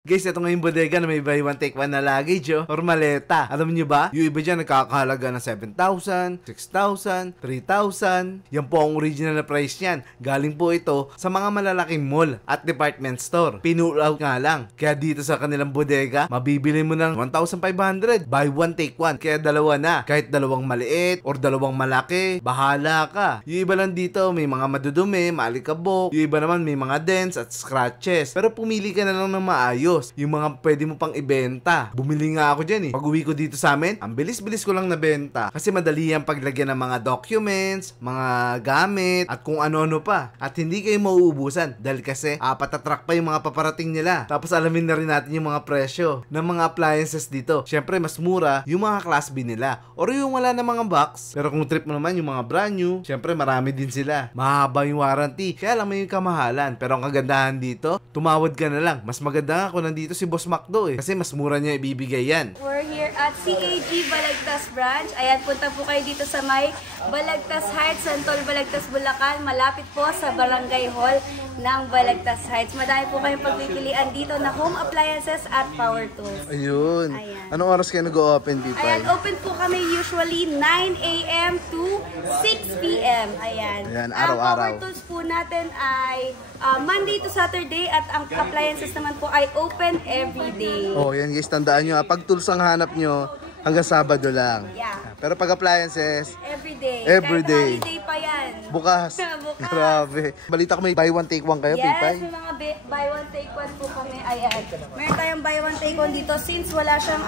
Guys, ito ngayong bodega na may buy one take one na luggage or maleta. Alam niyo ba? Yung iba dyan nagkakahalaga ng 7,000, 6,000, 3,000. Yan po ang original na price niyan. Galing po ito sa mga malalaking mall at department store. Pinull out nga lang. Kaya dito sa kanilang bodega, mabibili mo ng 1,500. Buy one take one. Kaya dalawa na. Kahit dalawang maliit or dalawang malaki, bahala ka. Yung iba lang dito may mga madudumi, maalikabok. Yung iba naman may mga dents at scratches. Pero pumili ka na lang ng maayos. Yung mga pwede mo pang ibenta. Bumili nga ako dyan eh. Pag uwi ko dito sa amin, ang bilis-bilis ko lang nabenta. Kasi madali ang paglagyan ng mga documents, mga gamit, at kung ano-ano pa. At hindi kayo mauubusan. Dahil kasi, 4 na truck pa yung mga paparating nila. Tapos alamin na rin natin yung mga presyo ng mga appliances dito. Syempre, mas mura yung mga class B nila. Or yung wala na mga box. Pero kung trip mo naman yung mga brand new, syempre marami din sila. Mahaba yung warranty. Kaya lang may kamahalan. Pero ang kagandahan dito, tumawad ka na lang. Mas maganda nga nandito si Boss Macdo eh. Kasi mas mura niya ibibigay yan. We're here at CAG Balagtas Branch. Ayan, punta po kayo dito sa may Balagtas Heights, Santol, Balagtas, Bulacan. Malapit po sa Barangay Hall ng Balagtas Heights. Madami po kayong pagpipilian dito na home appliances at power tools. Ayun. Ayan. Anong oras kayo nag-open dito? Ayan, open po kami usually 9 a.m. to 6 p.m. Ayan. Ayan, Ang araw-araw. power tools po natin ay Monday to Saturday at ang appliances naman po ay open every day. Oh, yan guys, tandaan nyo. Pag tools ang hanap nyo, hanggang Sabado lang. Yeah. Pero pag appliances, Every day. Every Kahit day. holiday pa yan. bukas. Bukas. Grabe. Balita ko may buy one take one kayo, Yes, Pipay. may mga buy one take one po kami. Ayan. Meron tayong buy one take one dito since wala siyang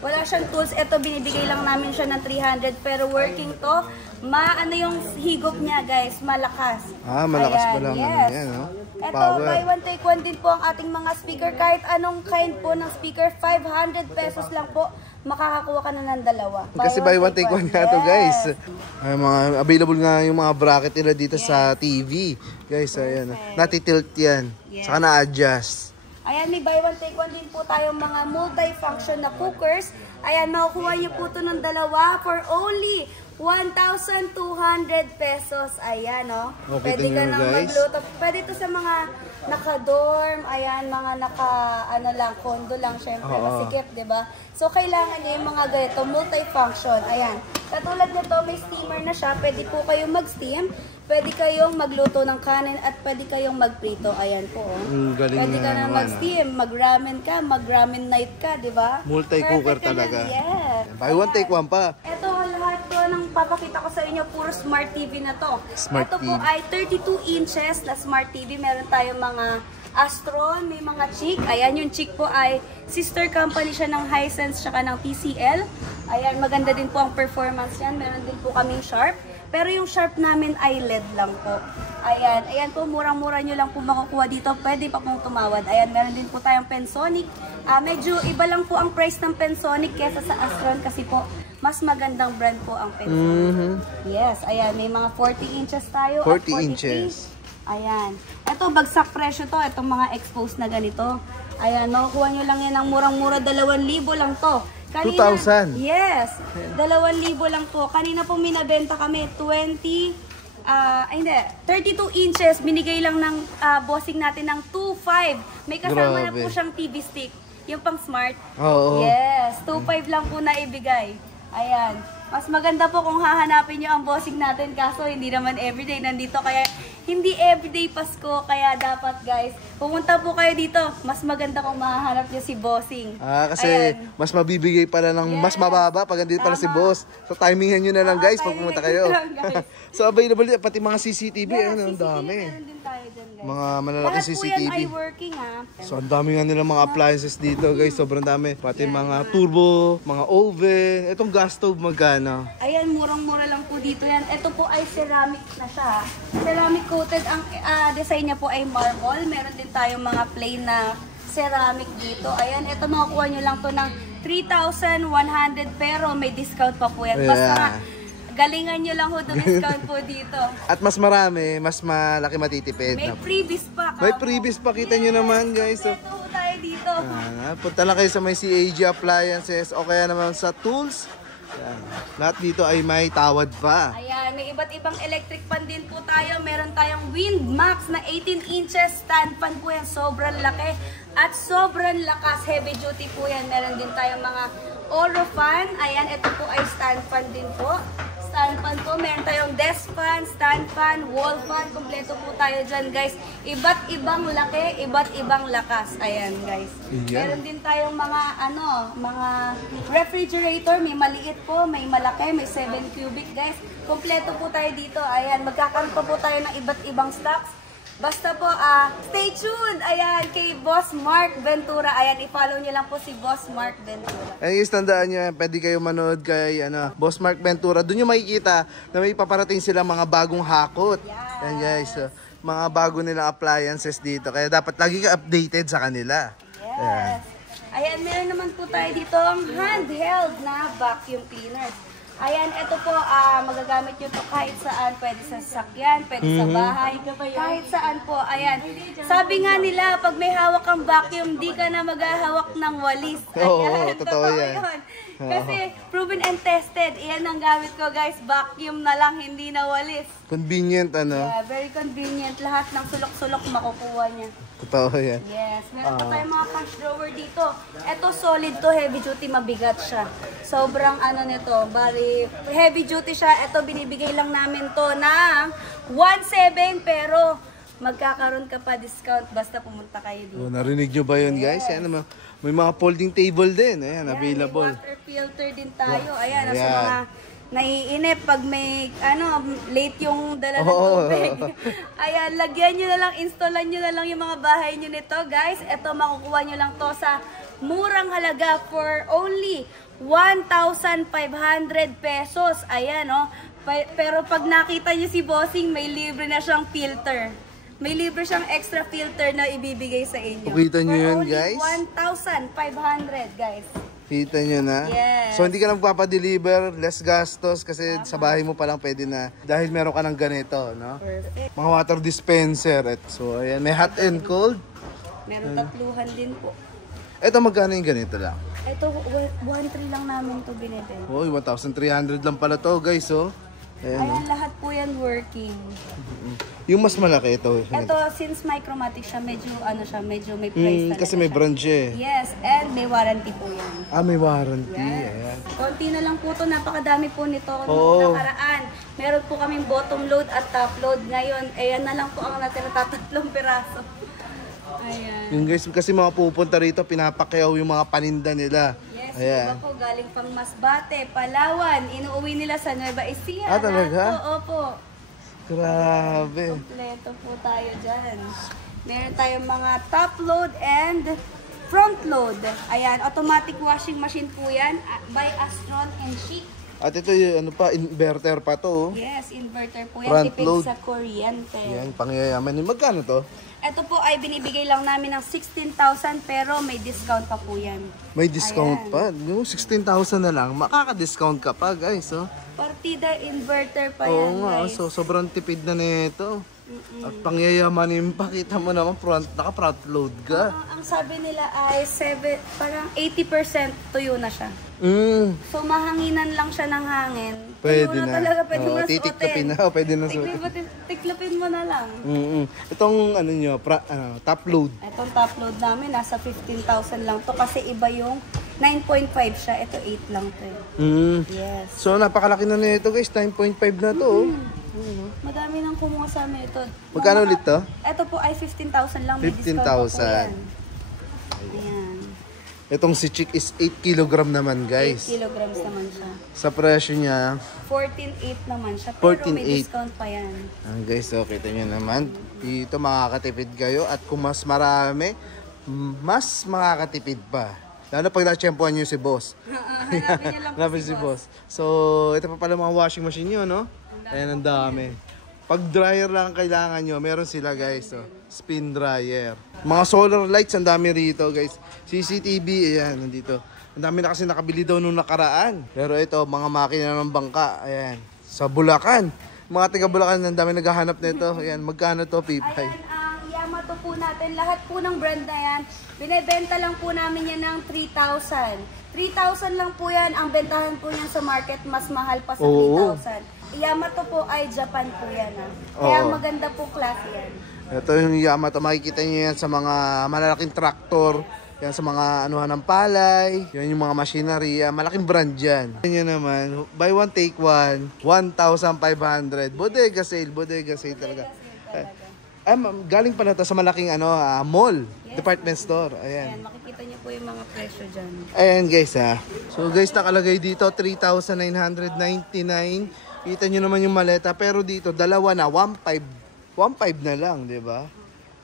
wala siyang tools. Ito binibigay lang namin siya ng 300 pero working to. Yung higop niya, guys, malakas. Malakas Ayan, pa lang. yes. Yan, no? Ito, Power. buy one take one din po ang ating mga speaker. Kahit anong kind po ng speaker, 500 pesos lang po. Makakakuha ka na ng dalawa. Kasi buy one take one nga to, guys. Ay, mga available nga yung mga bracket nila dito sa TV. Guys, ayan. Natitilt yan. Yes. Saka na-adjust. Ayan, may buy one take one din po tayong mga multi-function na cookers. Ayan, makukuha niyo po ito ng dalawa for only 1,200 pesos. Ayan, no? Okay, Pwede ka tingnan nang mo, guys. magluto. Pwede ito sa mga naka-dorm. Ayan, mga condo lang, syempre. Masikip, diba? So, kailangan niyo yung mga ganito, multi-function. Ayan. Katulad nito, may steamer na siya. Pwede po kayong mag-steam. Pwede kayong magluto ng kanin at pwede kayong magprito. Ayan po. Galing Pwede ka na na naman, mag-steam, mag-ramen ka, mag-ramen night ka, di ba? Multi-cooker Perfect ka talaga. na, yes. Buy one take one pa. Ito, lahat po ng papakita ko sa inyo, puro smart TV na to. Smart Ito po TV. ay 32 inches na smart TV. Meron tayong mga Astron, may mga Chic. Ayan, yung Chic po ay sister company siya ng Hisense tsaka ng TCL. Ayan, maganda din po ang performance yan. Meron din po kaming Sharp. Pero yung Sharp namin ay LED lang po. Ayan, ayan po, murang-mura nyo lang po makukuha dito. Pwede pa pong tumawad. Ayan, meron din po tayong Pensonic. Medyo iba lang po ang price ng Pensonic kesa sa Astron kasi po mas magandang brand po ang Pensonic. Yes, ayan, may mga 40 inches tayo. 40 at 43. inches. Ayan. Ito, bagsak presyo to. Itong mga exposed na ganito. Ayan, makukuha nyo lang yan ng murang-mura. 2,000 lang to. 2,000? Yes. 2,000 lang po. Kanina po minabenta kami 32 inches. Binigay lang ng bossing natin ng 2,500. May kasama na po siyang TV stick. Yung pang smart. Oo. Yes. 2,500 lang po na ibigay. Ayan. Mas maganda po kung hahanapin nyo ang bossing natin kaso hindi naman everyday nandito. Kaya hindi everyday Pasko. Kaya dapat guys, pumunta po kayo dito. Mas maganda kung mahahanap nyo si bossing. Kasi Ayan. mas mabibigay pala ng mas mababa pag andito pala si Tama. boss. So timingan nyo na lang guys pag pumunta kayo. Timingan nyo lang, guys. So available din pati mga CCTV. Yes, Ang CCTV dami. meron din tayo dyan guys. Mga malalaking Lahat po yan CCTV. ay working ha. So ang dami nga nilang mga appliances dito guys. Sobrang dami. Pati mga turbo, mga oven. Itong gas stove magkano? Ayan, murang-mura lang po dito yan. Ito po ay ceramic na siya. Ceramic coated. Ang design niya po ay marble. Meron din tayong mga plain na ceramic dito. Ayan, ito makukuha nyo lang to ng 3,100 pero may discount pa po yan. Basta galingan nyo lang ho discount po dito. At mas marami, mas malaki matitipid. May freebies pa. May freebies pa, kita nyo naman guys. So, Ito ho tayo dito. punta lang kayo sa may CAG Appliances o kaya naman sa Tools Yan. Lahat dito ay may tawad pa. Ayan, may iba't ibang electric fan din po tayo. Meron tayong Windmax na 18 inches stand fan po yan. Sobrang laki at sobrang lakas. Heavy duty po yan. Meron din tayong mga Oro fan. Ayan, ito po ay stand fan din po. Stand fan po. Meron tayong desk fan, stand fan, wall fan. Kompleto po tayo dyan, guys. Iba't ibang laki, iba't ibang lakas. Ayan, guys. Meron din tayong mga, mga refrigerator. May maliit po, may malaki, may 7 cubic, guys. Kompleto po tayo dito. Ayan, magkakaroon pa po tayo ng iba't ibang stocks. Basta po, stay tuned. Ayan, kay Boss Mark Ventura. Ayan, i-follow niyo lang po si Boss Mark Ventura. Ay, tandaan nyo, pwede kayo manood kay Boss Mark Ventura. Doon nyo makikita na may paparating silang mga bagong hakot. Yan guys, mga bago nilang appliances dito. Kaya dapat lagi ka updated sa kanila. Yes. Ayan, meron naman po tayo dito ang handheld na vacuum cleaner. Ayan, ito po, magagamit nyo to kahit saan. Pwede sa sasakyan, pwede sa bahay, kahit saan po. Ayan, sabi nga nila, pag may hawak kang vacuum, di ka na maghahawak ng walis. Ayan, Oo, totoo yan. Kasi proven and tested. Iyan ang gamit ko, guys. Vacuum na lang, hindi na walis. Convenient, Yeah, very convenient. Lahat ng sulok-sulok makukuha niya. Totoo yan. Yes, meron pa tayong mga cash drawer dito. Ito solid to, heavy duty, mabigat siya. Sobrang nito, bari heavy duty siya. Ito binibigay lang namin to ng 1.7 pero magkakaroon ka pa discount basta pumunta kayo dito. Narinig nyo ba yun guys? Ayan naman. May mga folding table din. Ayan, available. May water filter din tayo. Ayan, sa mga naiinip pag may late yung dala ng tubig. Ayan, lagyan nyo na lang, installan nyo na lang yung mga bahay nyo nito, guys. Ito, makukuha nyo lang to sa murang halaga for only 1,500 pesos. Ayan, pero pag nakita nyo si Bossing, may libre na siyang filter. May libre siyang extra filter na ibibigay sa inyo. Kita nyo yun, guys? 1,500, guys. Kita nyo na? Yes. So, hindi ka na magpapadeliver, less gastos, kasi sa bahay mo palang pwede na, dahil meron ka ng ganito, no? Perfect. Mga water dispenser. So, ayan, may hot and cold. Meron tatluhan din po. Ito, magkano yung ganito lang? Ito, 1,300 lang namin to binili. Uy, 1,300 lang pala to, guys, oh. Ayan, lahat po yan working. Yung mas malaki ito. Ito, since Micromatic siya, medyo may price talaga Kasi may siya. branch eh. Yes, and may warranty po yan. May warranty. Yes. Ayan. Konti na lang po to, napakadami po nito. Noong nakaraan, meron po kaming bottom load at top load. Ngayon, ayan na lang po ang natira, 3 piraso. Ayan. Yung guys, kasi mga pupunta rito, pinapakyaw yung mga paninda nila. Yes, ayan. iba po, galing pang Masbate, Palawan, inuuwi nila sa Nueva Ecija. Talaga? Opo. Grabe. Kompleto po tayo dyan. Meron tayong mga top load and front load. Ayan, automatic washing machine po yan by Astron and Chic. At ito yung inverter pa to. Yes, inverter po yan. Front Tipid load. sa kuryente. Yan, pangyayaman. Magkano to? Ito po ay binibigay lang namin ng 16,000 pero may discount pa po yan. May discount pa. Yung 16,000 na lang, makaka-discount ka pa guys. Oh. Partida inverter pa Oo yan, nga, guys. so sobrang tipid na nito. At pangyayamanin pa, kita mo naman naka-front load ka. Ang sabi nila ay parang 80% tuyo na siya. So mahanginan lang siya ng hangin. Pwede tuyo na. Talaga, pwede mo na Titiklopin suotin. na, pwede na suotin. Tiklopin mo na lang. Itong top load. Itong top load namin, nasa 15,000 lang to kasi iba yung 9.5 siya. Ito 8 lang to. Yes. So napakalaki na nito guys, 9.5 na to. Madami nang kumuha sa amin ito. Magkano ulit to? Ito po ay 15,000 lang. May discount pa po 15,000. yan. Ayan. Itong si Chick is 8 kg naman 8 guys. kilograms naman siya. Sa presyo niya, 14.8 naman siya. Pero may 14.8. discount pa yan. Guys, so kita nyo naman. Dito makakatipid kayo at kung mas marami, mas makakatipid pa. Lalo pag na-tsempuhan nyo si boss. Hanapin niya lang po Hanapin si boss. So, ito pa pala mga washing machine nyo, no? Ayan, ang dami. Pag dryer lang ang kailangan nyo, meron sila guys. So, spin dryer. Mga solar lights, ang dami rito guys. CCTV, ayan, nandito. Ang dami na kasi nakabili daw nung nakaraan. Pero ito, mga makina ng bangka. Ayan, sa Bulacan. Mga taga Bulacan, ang dami naghahanap nito. Ayan, magkano to, Pipay? Ayan, ang Yamato Yamato po natin, lahat po ng brand na yan, binebenta lang po namin yan ng 3,000. 3,000 lang po yan. Ang bentahan po yan sa market, mas mahal pa sa 3,000. Yamato po ay Japan po yan. Kaya maganda po klase yan. Ito yung Yamato. Makikita nyo yan sa mga malalaking traktor. Yan sa mga anuhan ng palay. Yan yung mga machinery. Malaking brand yan. Yan naman. Buy one, take one. 1,500. Bodega sale talaga. Galing pala ito sa malaking mall. Yes. Department store. Ayan. Makikita niyo po yung mga presyo dyan. Ayan guys So guys, nakalagay dito 3,999. Kita nyo naman yung maleta. Pero dito, dalawa na. 1,500 na lang, di ba?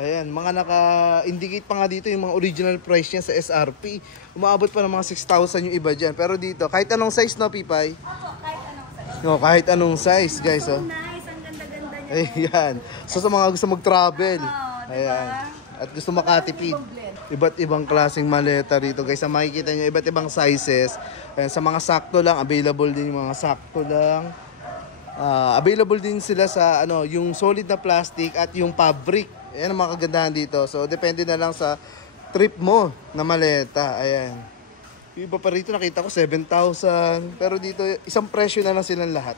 Ayan, mga naka-indicate pa nga dito yung mga original price niya sa SRP. Umaabot pa ng mga 6,000 yung iba dyan. Pero dito, kahit anong size, no, Pipay? Opo, kahit anong size. No, kahit anong size, guys. So nice, ang ganda-ganda niya. Ayan. So sa mga gusto mag-travel. Diba? Ayan. At gusto makatipid. Iba't ibang klaseng maleta rito, guys. Makikita nyo, iba't ibang sizes. Ayan, sa mga sakto lang, available din yung mga sakto lang. Available din sila sa yung solid na plastic at yung fabric. Ayan ang mga kagandahan dito. So, depende na lang sa trip mo na maleta. Ayan. Yung iba pa rito nakita ko 7,000. Pero dito, isang presyo na lang silang lahat.